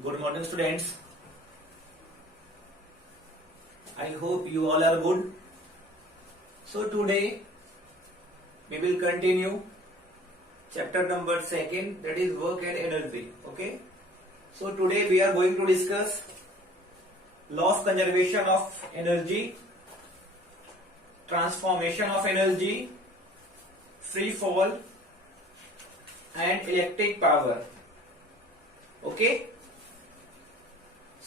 Good morning, students. I hope you all are good. So today we will continue chapter number 2, that is work and energy. Okay. So today we are going to discuss law of conservation of energy, transformation of energy, free fall and electric power. Okay.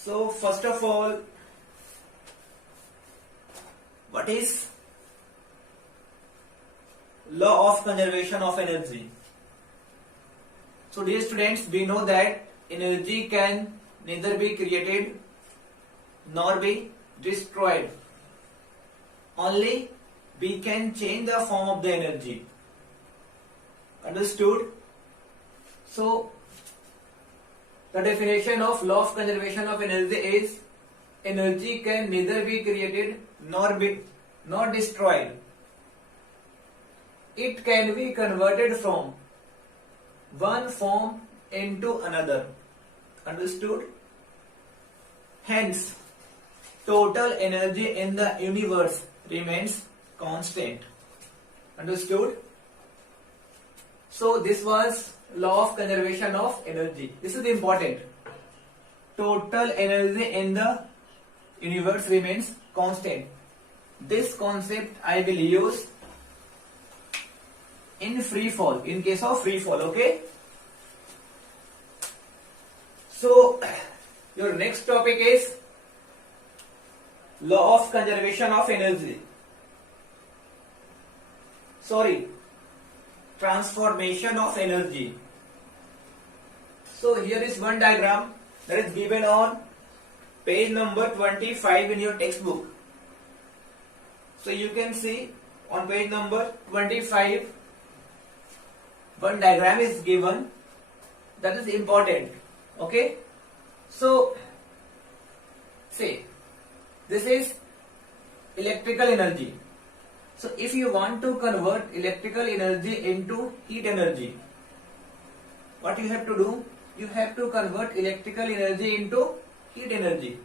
So first of all, what is law of conservation of energy? So dear students, we know that energy can neither be created nor be destroyed. Only we can change the form of the energy. Understood? So the definition of law of conservation of energy is energy can neither be created nor destroyed. It can be converted from one form into another. Understood? Hence, total energy in the universe remains constant. Understood? So this was law of conservation of energy. This is important. Total energy in the universe remains constant. This concept I will use in free fall, in case of free fall. Okay. So your next topic is law of conservation of energy. Transformation of energy. So here is one diagram that is given on page number 25 in your textbook. So you can see on page number 25 one diagram is given that is important. Okay. So say this is electrical energy. So if you want to convert electrical energy into heat energy, what you have to do? You have to convert electrical energy into heat energy.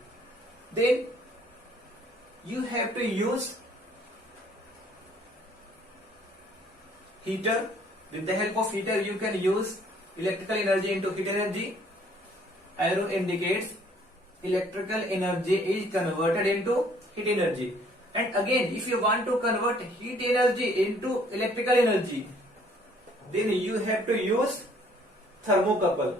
Then you have to use heater. With the help of heater you can use electrical energy into heat energy. Arrow indicates electrical energy is converted into heat energy. And again, if you want to convert heat energy into electrical energy, then you have to use thermocouple.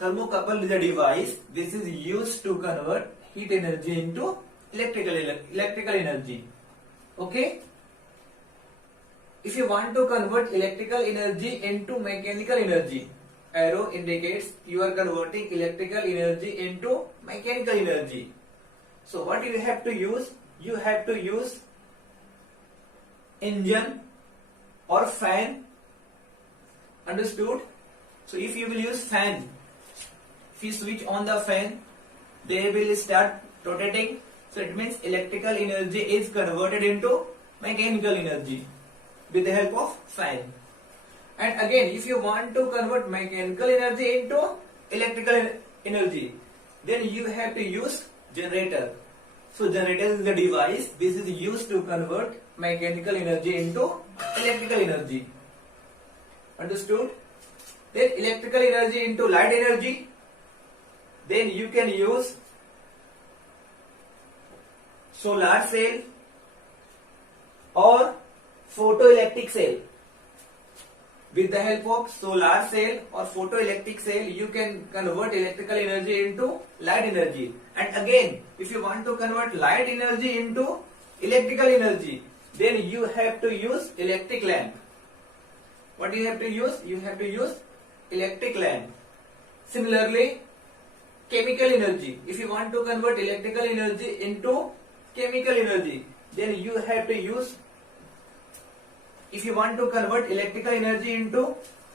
Thermocouple is a device. This is used to convert heat energy into electrical energy. Okay. If you want to convert electrical energy into mechanical energy, arrow indicates you are converting electrical energy into mechanical energy. So what you have to use? You have to use engine or fan. Understood? So if you will use fan, if you switch on the fan, they will start rotating. So it means electrical energy is converted into mechanical energy with the help of fan. And again, if you want to convert mechanical energy into electrical energy, then you have to use generator. So generator is the device. This is used to convert mechanical energy into electrical energy. Understood? Then electrical energy into light energy. Then you can use solar cell or photoelectric cell. With the help of solar cell or photoelectric cell, you can convert electrical energy into light energy. And again, if you want to convert light energy into electrical energy, then you have to use electric lamp. What you have to use? You have to use electric lamp. Similarly, chemical energy. If you want to convert electrical energy into chemical energy, then you have to use. If you want to convert electrical energy into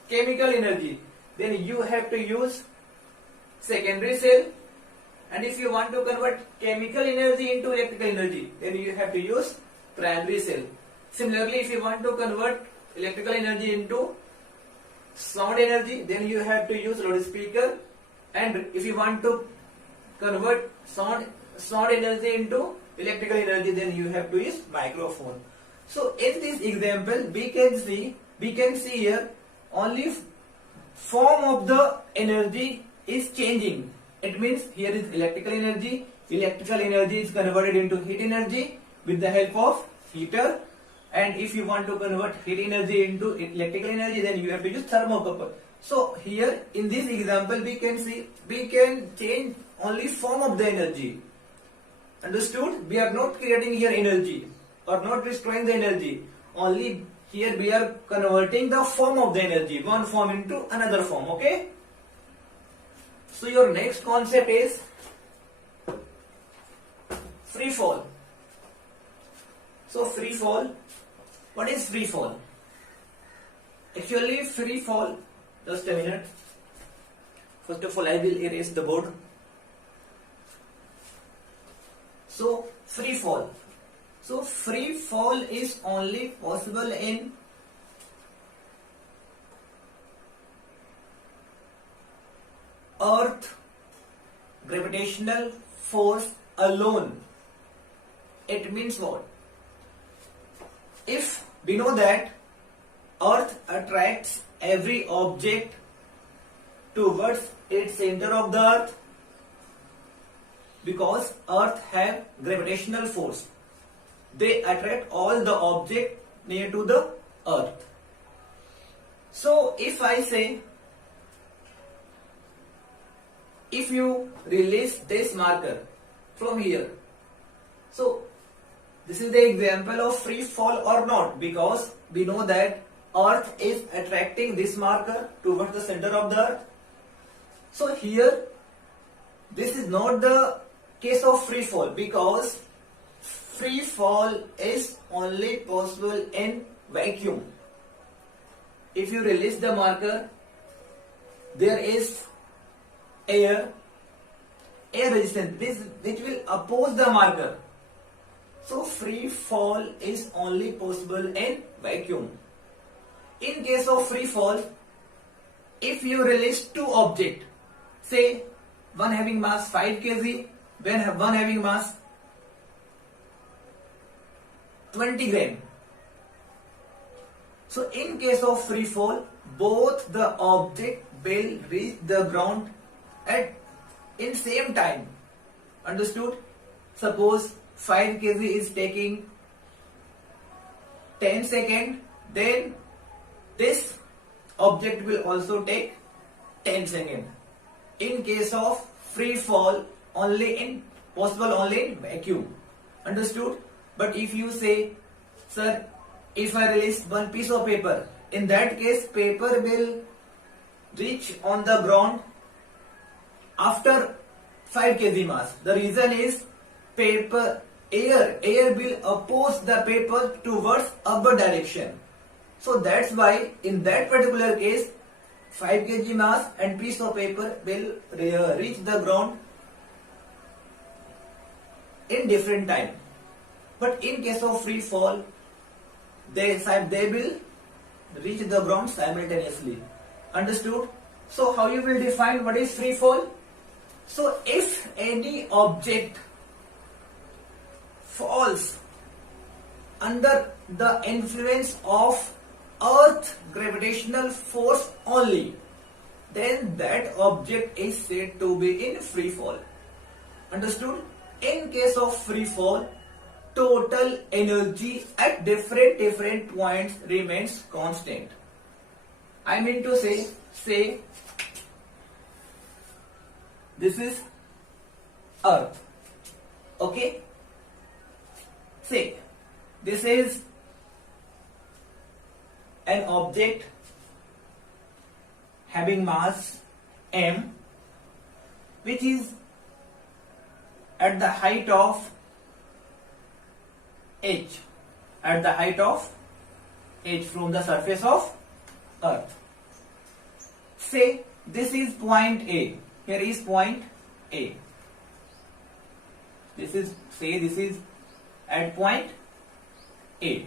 chemical energy, then you have to use secondary cell. And if you want to convert chemical energy into electrical energy, then you have to use primary cell. Similarly, if you want to convert electrical energy into sound energy, then you have to use loudspeaker. And if you want to convert sound energy into electrical energy, then you have to use microphone. So in this example, we can see here only form of the energy is changing. It means here is electrical energy. Electrical energy is converted into heat energy with the help of heater. And if you want to convert heat energy into electrical energy, then you have to use thermocouple. So here in this example, we can change only form of the energy. Understood? We are not creating here energy or not destroying the energy. Only here we are converting the form of the energy, one form into another form. Okay? So your next concept is free fall. So free fall. What is free fall? Actually, free fall. Just a minute. First of all, I will erase the board. So free fall. So free fall is only possible in Earth gravitational force alone. It means what? If we know that Earth attracts every object towards its center of the Earth, because Earth have gravitational force, they attract all the objects near to the Earth. So if I say, if you release this marker from here, so this is the example of free fall or not, because we know that Earth is attracting this marker towards the center of the Earth. So here, this is not the case of free fall, because free fall is only possible in vacuum. If you release the marker, there is air resistance which will oppose the marker. So free fall is only possible in vacuum. In case of free fall, if you release two objects, say one having mass 5 kg, one having mass 20 gram. So in case of free fall, both the object will reach the ground in same time. Understood? Suppose 5 kg is taking 10 seconds, then this object will also take 10 seconds. In case of free fall, possible only in vacuum. Understood? But if you say, sir, if I release one piece of paper, in that case paper will reach on the ground after 5 kg mass. The reason is air will oppose the paper towards upward direction. So that's why in that particular case 5 kg mass and piece of paper will reach the ground in different time. But in case of free fall, they will reach the ground simultaneously. Understood? So how you will define what is free fall? So if any object falls under the influence of Earth gravitational force only, then that object is said to be in free fall. Understood? In case of free fall, total energy at different points remains constant. I mean to say this is Earth. Okay? Say this is an object having mass m, which is at the height of h, from the surface of Earth. Say this is point A. Here is point A. This is at point A.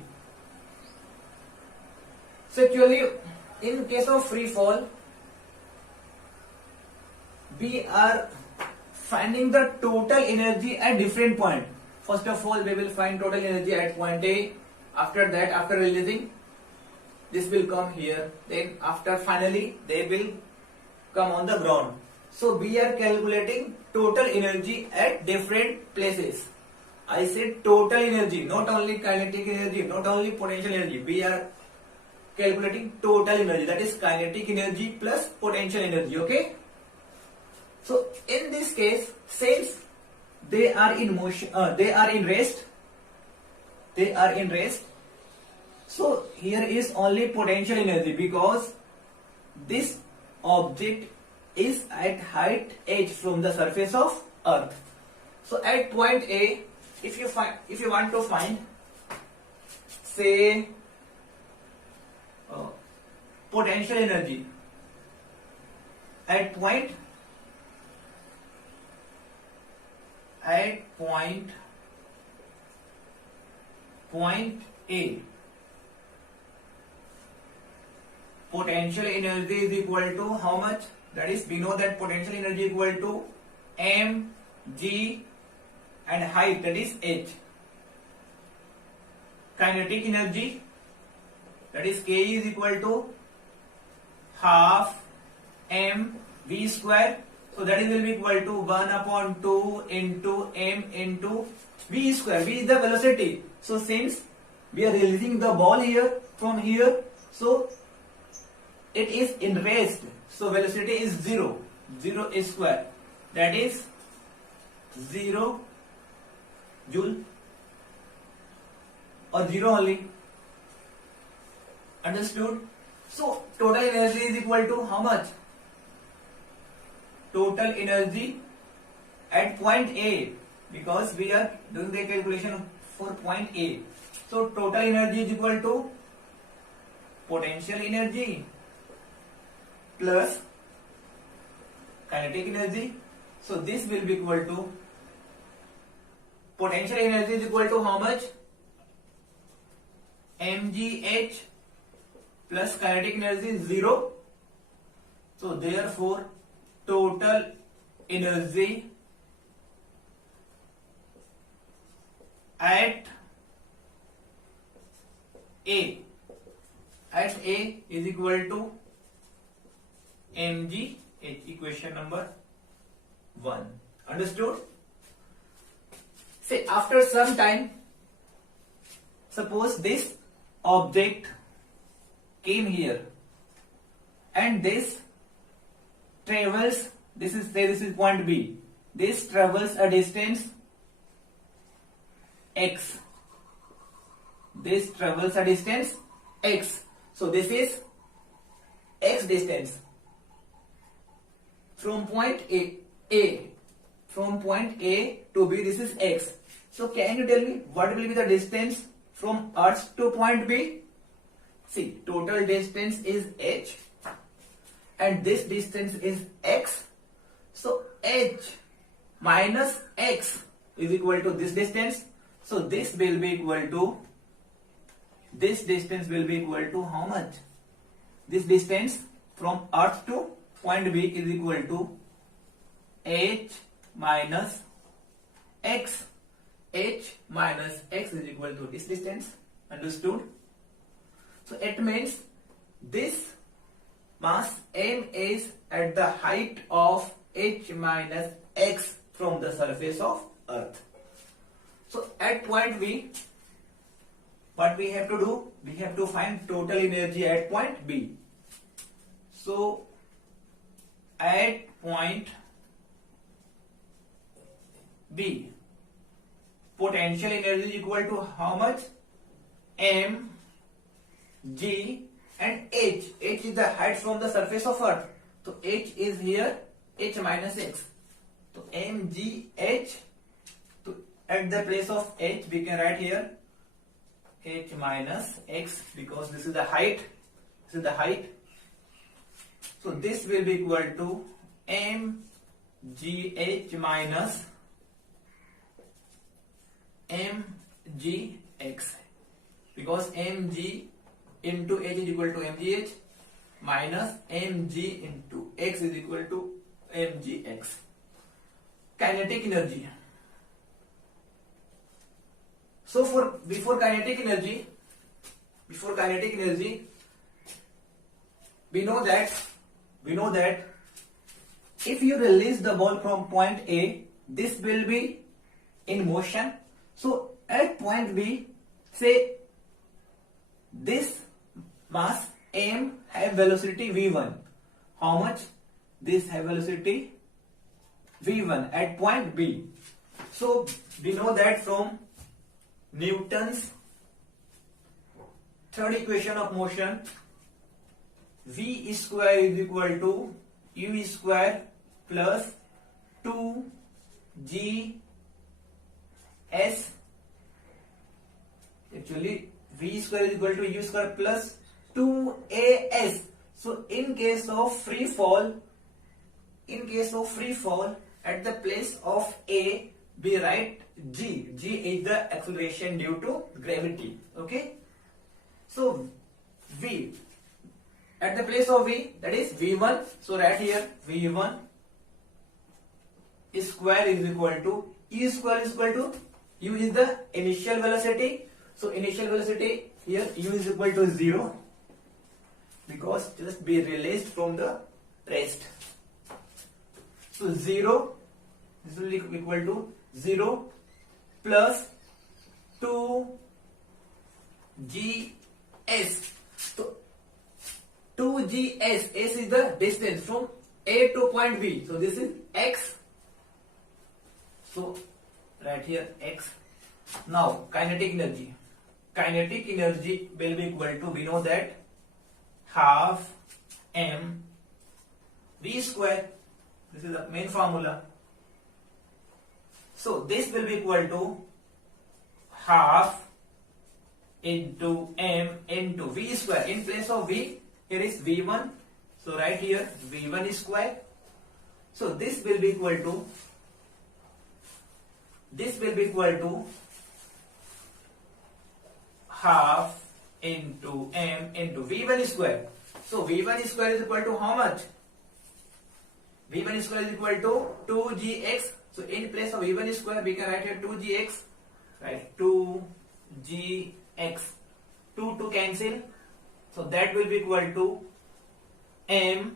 So actually, in case of free fall, we are finding the total energy at different point. First of all, we will find total energy at point A. After that, after releasing, this will come here. Then after finally, they will come on the ground. So we are calculating total energy at different places. I said total energy, not only kinetic energy, not only potential energy. We are calculating total energy, that is kinetic energy plus potential energy. Okay. So in this case, since they are in motion, they are in rest. So here is only potential energy because this object is at height h from the surface of Earth. So at point A, if you want to find, say, potential energy at point A, potential energy is equal to how much? That is, we know that potential energy is equal to mg and height, that is h. Kinetic energy, that is k, is equal to half mv square. So that will be equal to 1/2 into m into v square. V is the velocity. So since we are releasing the ball here from here, so it is in rest. So velocity is 0. 0 is square. That is 0 joule or 0 only. Understood? So total energy is equal to how much? Total energy at point A, because we are doing the calculation for point A. So total energy is equal to potential energy plus kinetic energy. So this will be equal to, potential energy is equal to how much? mgh plus kinetic energy is 0. So therefore total energy at A is equal to mgh, equation number 1. Understood? Say after some time, suppose this object came here and this travels, this is point B, this travels a distance x, this travels a distance x. So this is x distance from point A from point A to B, this is x. So can you tell me what will be the distance from Earth to point B? See, total distance is h and this distance is x. So h minus x is equal to this distance. So this will be equal to, this distance will be equal to how much? This distance from Earth to point B is equal to h minus x. H minus x is equal to this distance. Understood? So it means this mass m is at the height of h minus x from the surface of Earth. So at point B, what we have to do? We have to find total energy at point B. So at point B, potential energy is equal to how much? M, G and H. H is the height from the surface of Earth. So H is here, H minus X. So M, G, H. So at the place of H we can write here H minus X because this is the height. This is the height. So this will be equal to M, G, H minus mgx, because mg into h is equal to mgh minus mg into x is equal to mgx. Kinetic energy. So before kinetic energy, we know that if you release the ball from point A, this will be in motion. So at point B, say this mass m have velocity v1. How much? This have velocity v1 at point B. So we know that from Newton's third equation of motion, v square is equal to u square plus 2g s. Actually v square is equal to u square plus 2as. So in case of free fall at the place of A, we write g. G is the acceleration due to gravity. Okay, so v at the place of v, that is v1. So right here v1 square is equal to u square is equal to u is the initial velocity. So initial velocity here u is equal to 0 because just be released from the rest. So 0, this will be equal to 0 plus 2gs. So 2gs, s is the distance from A to point B. So this is x. So right here x. Now kinetic energy. Kinetic energy will be equal to, we know that, half m v square. This is the main formula. So this will be equal to half into m into v square. In place of v, here is v1. So right here v1 square. So this will be equal to half into m into v1 square. So v1 square is equal to how much? v1 square is equal to 2gx. So in place of v1 square, we can write here 2gx. Right, 2gx. 2 to cancel. So that will be equal to mgx.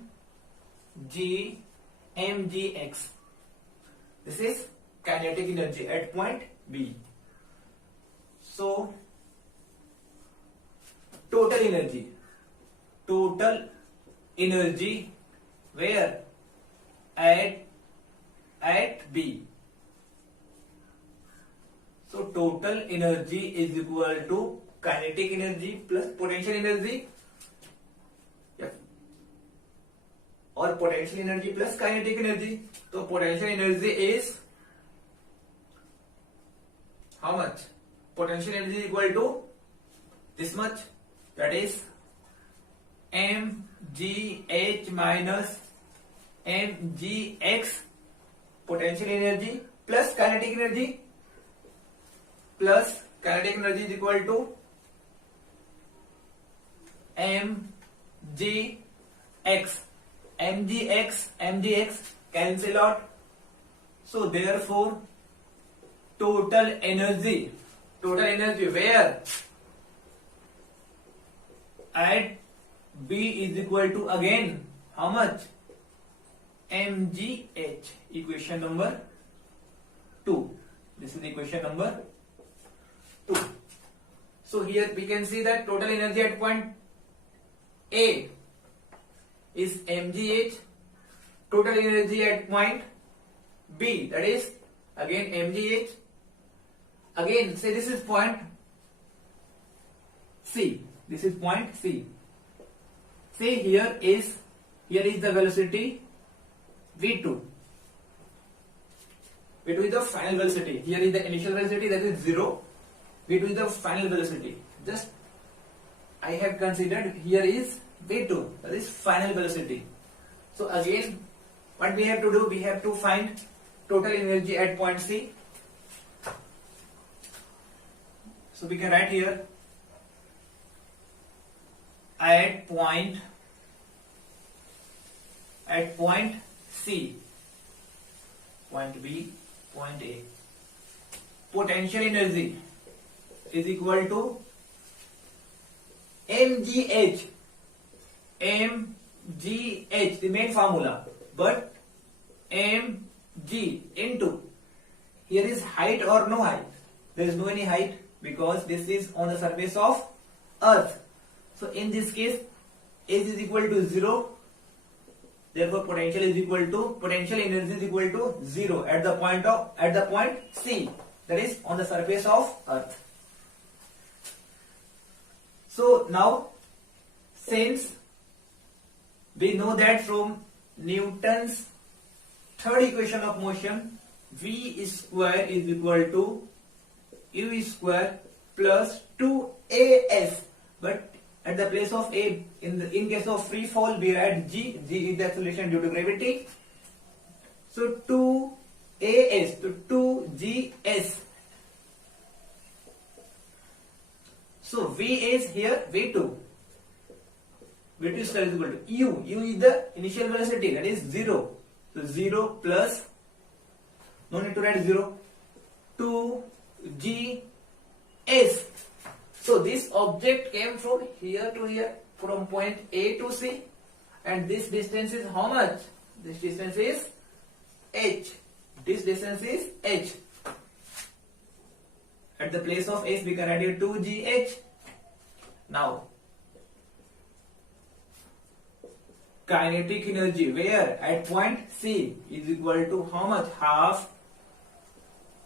This is kinetic energy at point B. So total energy where? At B. So total energy is equal to kinetic energy plus potential energy, or potential energy plus kinetic energy. So potential energy is how much? Potential energy is equal to this much, that is mgh minus mgx, potential energy plus kinetic energy is equal to mgx cancel out. So therefore total energy where at B is equal to, again, how much? mgh. Equation number 2. This is equation number 2. So here we can see that total energy at point A is mgh. Total energy at point B, that is again mgh. Again, say this is point C. This is point C. Say here is the velocity v2. V2 is the final velocity. Here is the initial velocity, that is 0. V2 is the final velocity. Just I have considered here is v2, that is final velocity. So again, what we have to do? We have to find total energy at point C. So we can write here at point C, point B, point A. Potential energy is equal to mgh. mgh, the main formula, but mg into, here is height or no height? There is no any height because this is on the surface of earth. So in this case, h is equal to 0. Therefore potential energy is equal to 0 at the point C, that is on the surface of earth. So now, since we know that from Newton's third equation of motion, v square is equal to u square plus 2as, but at the place of a, in case of free fall, we write g is the acceleration due to gravity. So 2as to 2gs. So v is here v2. v2 square is equal to u. U is the initial velocity, that is 0. So 0 plus, no need to write 0, 2gs. So this object came from here to here, from point A to C, and this distance is how much? This distance is h. This distance is h. At the place of h, we can write here 2gh. Now, kinetic energy where at point C is equal to how much? Half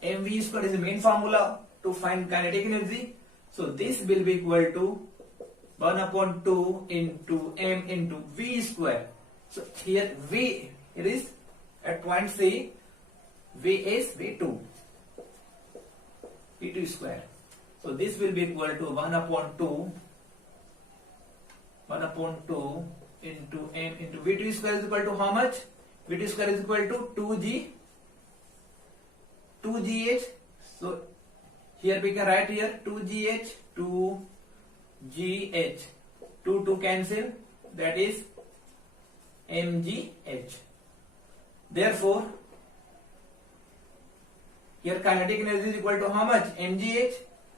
mv square is the main formula to find kinetic energy. So this will be equal to 1 upon 2 into m into v square. So here v, it is at point C, v is v2 square. So this will be equal to 1 upon 2 into m into v2 square is equal to how much? v2 square is equal to 2gh. So here we can write here 2gh, 2gh, 2 cancel, that is mgh. Therefore, here kinetic energy is equal to how much? mgh.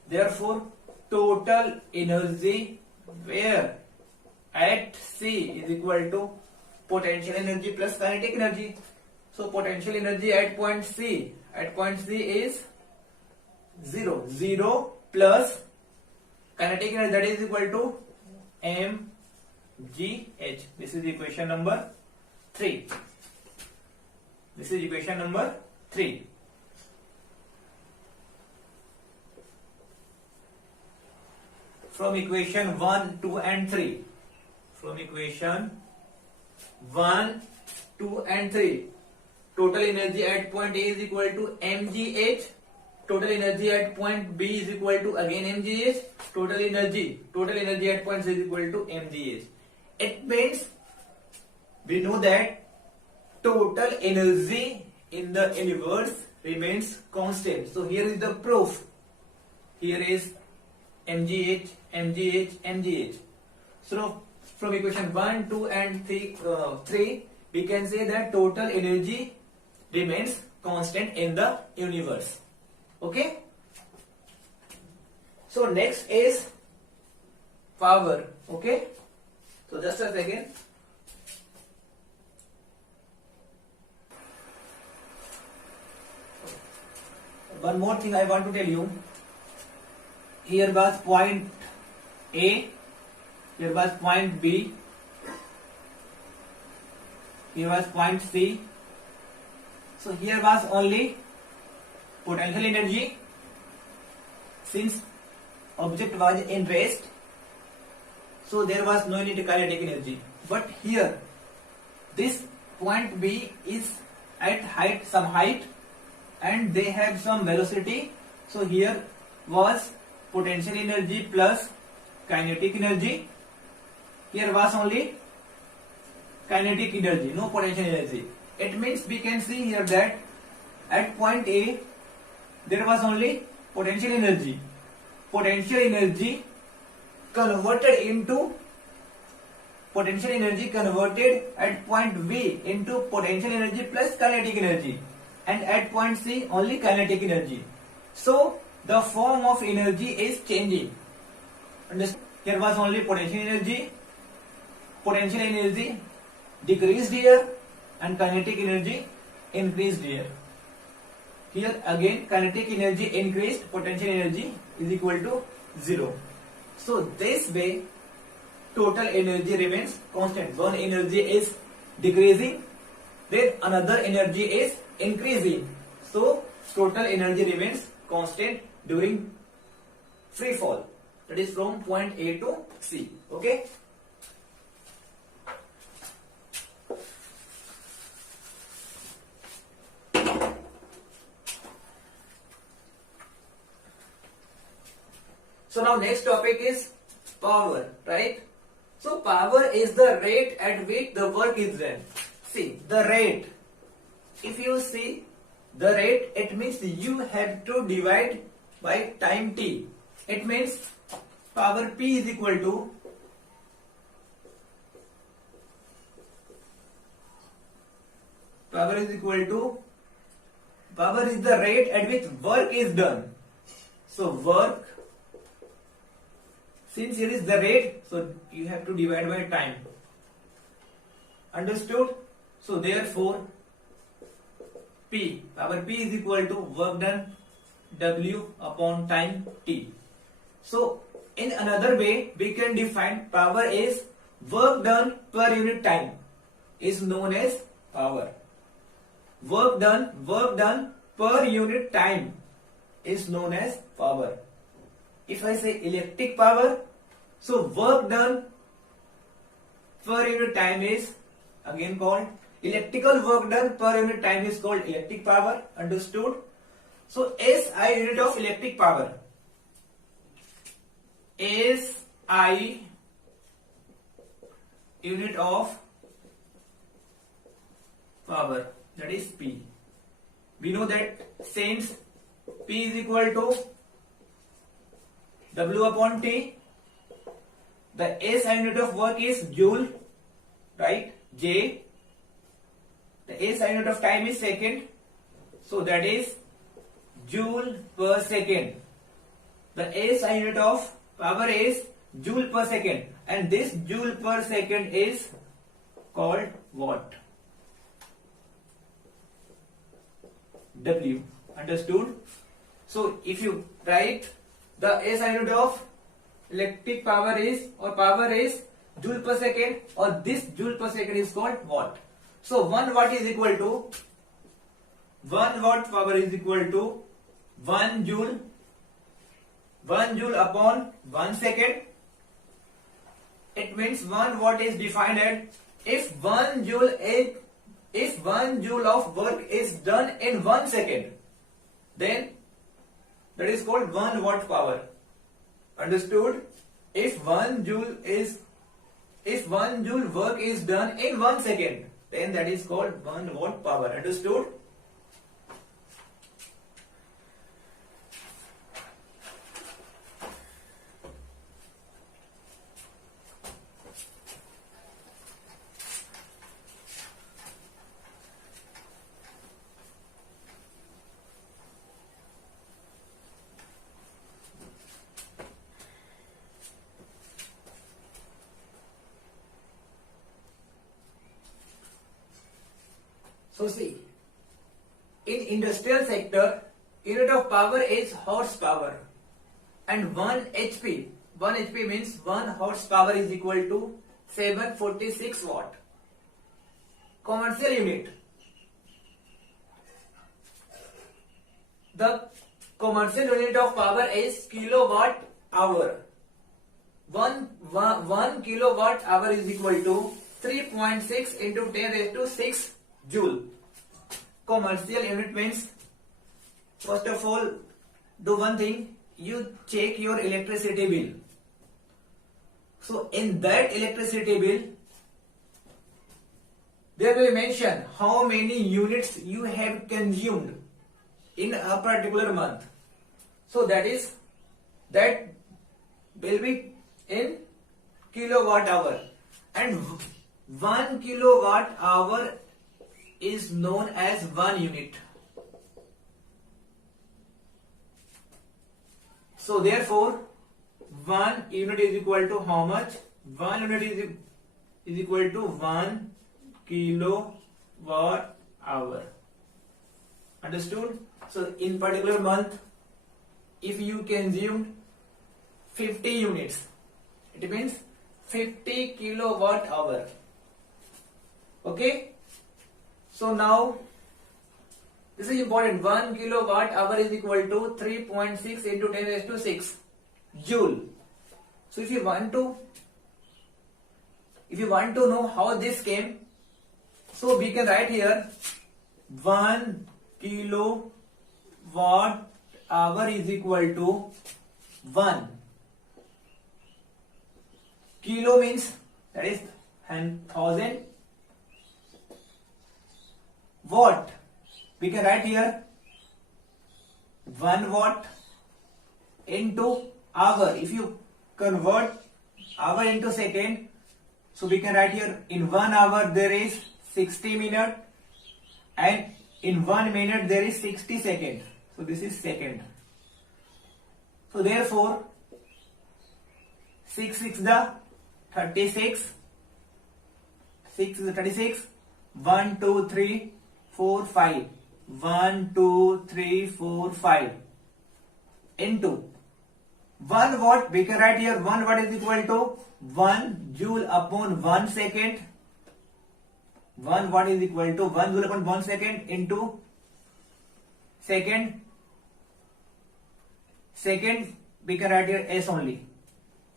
Therefore, total energy where at C is equal to potential energy plus kinetic energy. So potential energy at point C is 0. 0 plus kinetic energy, that is equal to mgh. This is equation number 3. This is equation number 3. From equation 1, 2 and 3. From equation 1, 2 and 3. Total energy at point A is equal to mgh. Total energy at point B is equal to again mgh. Total energy at point C is equal to mgh. It means we know that total energy in the universe remains constant. So here is the proof. Here is mgh, mgh, mgh. So from equation 1, 2 and 3, we can say that total energy remains constant in the universe. Okay. So next is power. Okay. So just a second. One more thing I want to tell you. Here was point A. Here was point B. Here was point C. So here was only potential energy, since object was in rest, so there was no need kinetic energy. But here, this point B is at height, some height, and they have some velocity. So here was potential energy plus kinetic energy. Here was only kinetic energy, no potential energy. It means we can see here that at point A there was only potential energy. Potential energy converted at point B into potential energy plus kinetic energy. and at point C only kinetic energy. So the form of energy is changing. Understand? Here was only potential energy decreased here, and kinetic energy increased here. Here again kinetic energy increased, potential energy is equal to 0. So this way total energy remains constant. One energy is decreasing, then another energy is increasing. So total energy remains constant during free fall. That is from point A to C. Okay. So now next topic is power, right? So power is the rate at which the work is done. See the rate. If you see the rate, it means you have to divide by time t. It means power P is equal to power is the rate at which work is done. So work, since here is the rate, so you have to divide by time. Understood? So therefore P, power P is equal to work done W upon time T. So in another way we can define power is work done per unit time is known as power. Work done per unit time is known as power. If I say electric power, so work done per unit time is again called electrical work done per unit time is called electric power. Understood? So SI unit of electric power. SI unit of power, that is P. We know that since P is equal to W upon T, the SI unit of work is joule, right? J. The SI unit of time is second, so that is joule per second. The SI unit of power is joule per second, and this joule per second is called watt. W. Understood? So if you write the SI unit of electric power is joule per second, or this joule per second is called watt. So 1 watt is equal to 1 watt power is equal to 1 joule upon 1 second. It means 1 watt is defined as if 1 joule of work is done in 1 second, then that is called 1 watt power. Understood? If 1 joule work is done in 1 second, then that is called 1 watt power. Understood? So see, in industrial sector, unit of power is horsepower, and 1 HP. 1 HP means 1 horsepower is equal to 746 watt. Commercial unit. The commercial unit of power is kilowatt hour. 1 kilowatt hour is equal to 3.6 into 10 raised to 6 joule. Commercial unit means, first of all, do one thing, you check your electricity bill. So in that electricity bill, there will mention how many units you have consumed in a particular month. So that will be in kilowatt hour, and 1 kilowatt hour is known as 1 unit. So therefore 1 unit is equal to how much? 1 unit is equal to 1 kilowatt hour. Understood? So in particular month, if you consumed 50 units, it means 50 kilowatt hour. Okay? So now this is important. 1 kilowatt hour is equal to 3.6 into 10 raised to 6 joule. So if you want to know how this came, so we can write here 1 kilowatt hour is equal to 1 kilo means that is 1000 watt. We can write here 1 watt into hour. If you convert hour into second, so we can write here in 1 hour there is 60 minutes and in 1 minute there is 60 seconds. So this is second. So therefore 6 6 the 36, 6 is the 36, 1 2 3 4 5, 1 2 3 4 5 into 1 watt. We can write here 1 watt is equal to 1 joule upon 1 second. 1 watt is equal to 1 joule upon 1 second into second. Second we can write here S only.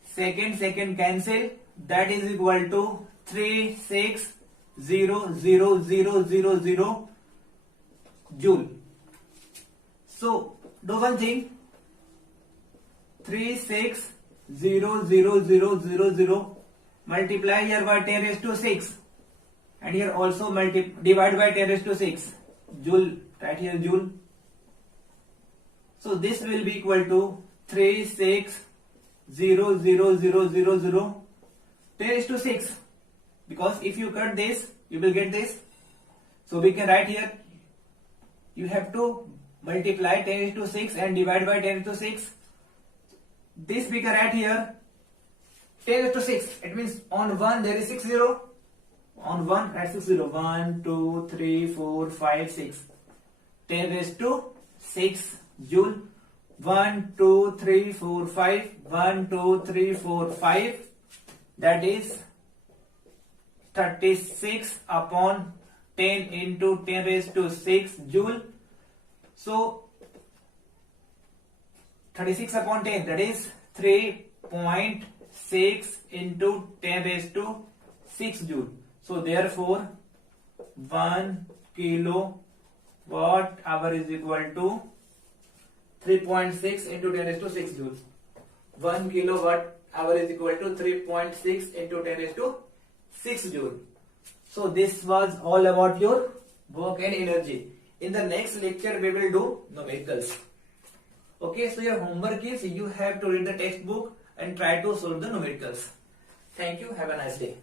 Second cancel. That is equal to 360000 joule. So do one thing. 360000 multiply here by 10 raised to 6 and here also divide by 10 raised to 6 joule. Right here joule. So this will be equal to 360000 10 raised to 6, because if you cut this you will get this. So we can write here you have to multiply 10 raised to 6 and divide by 10 raised to 6. This we can write here 10 raised to 6. It means on 1 there is 6 0. On 1 write 6 0. 1 2 3 4 5 6. 10 raised to 6 joule. 1 2 3 4 5. 1 2 3 4 5. That is 36 upon 10 into 10 raised to 6 joule. So 36 upon 10, that is 3.6 into 10 raised to 6 joule. So therefore 1 kilowatt hour is equal to 3.6 into 10 raised to 6 joule. 1 kilowatt hour is equal to 3.6 into 10 raised to 6 joule. So this was all about your work and energy. In the next lecture we will do numericals. Okay, so your homework is you have to read the textbook and try to solve the numericals. Thank you. Have a nice day.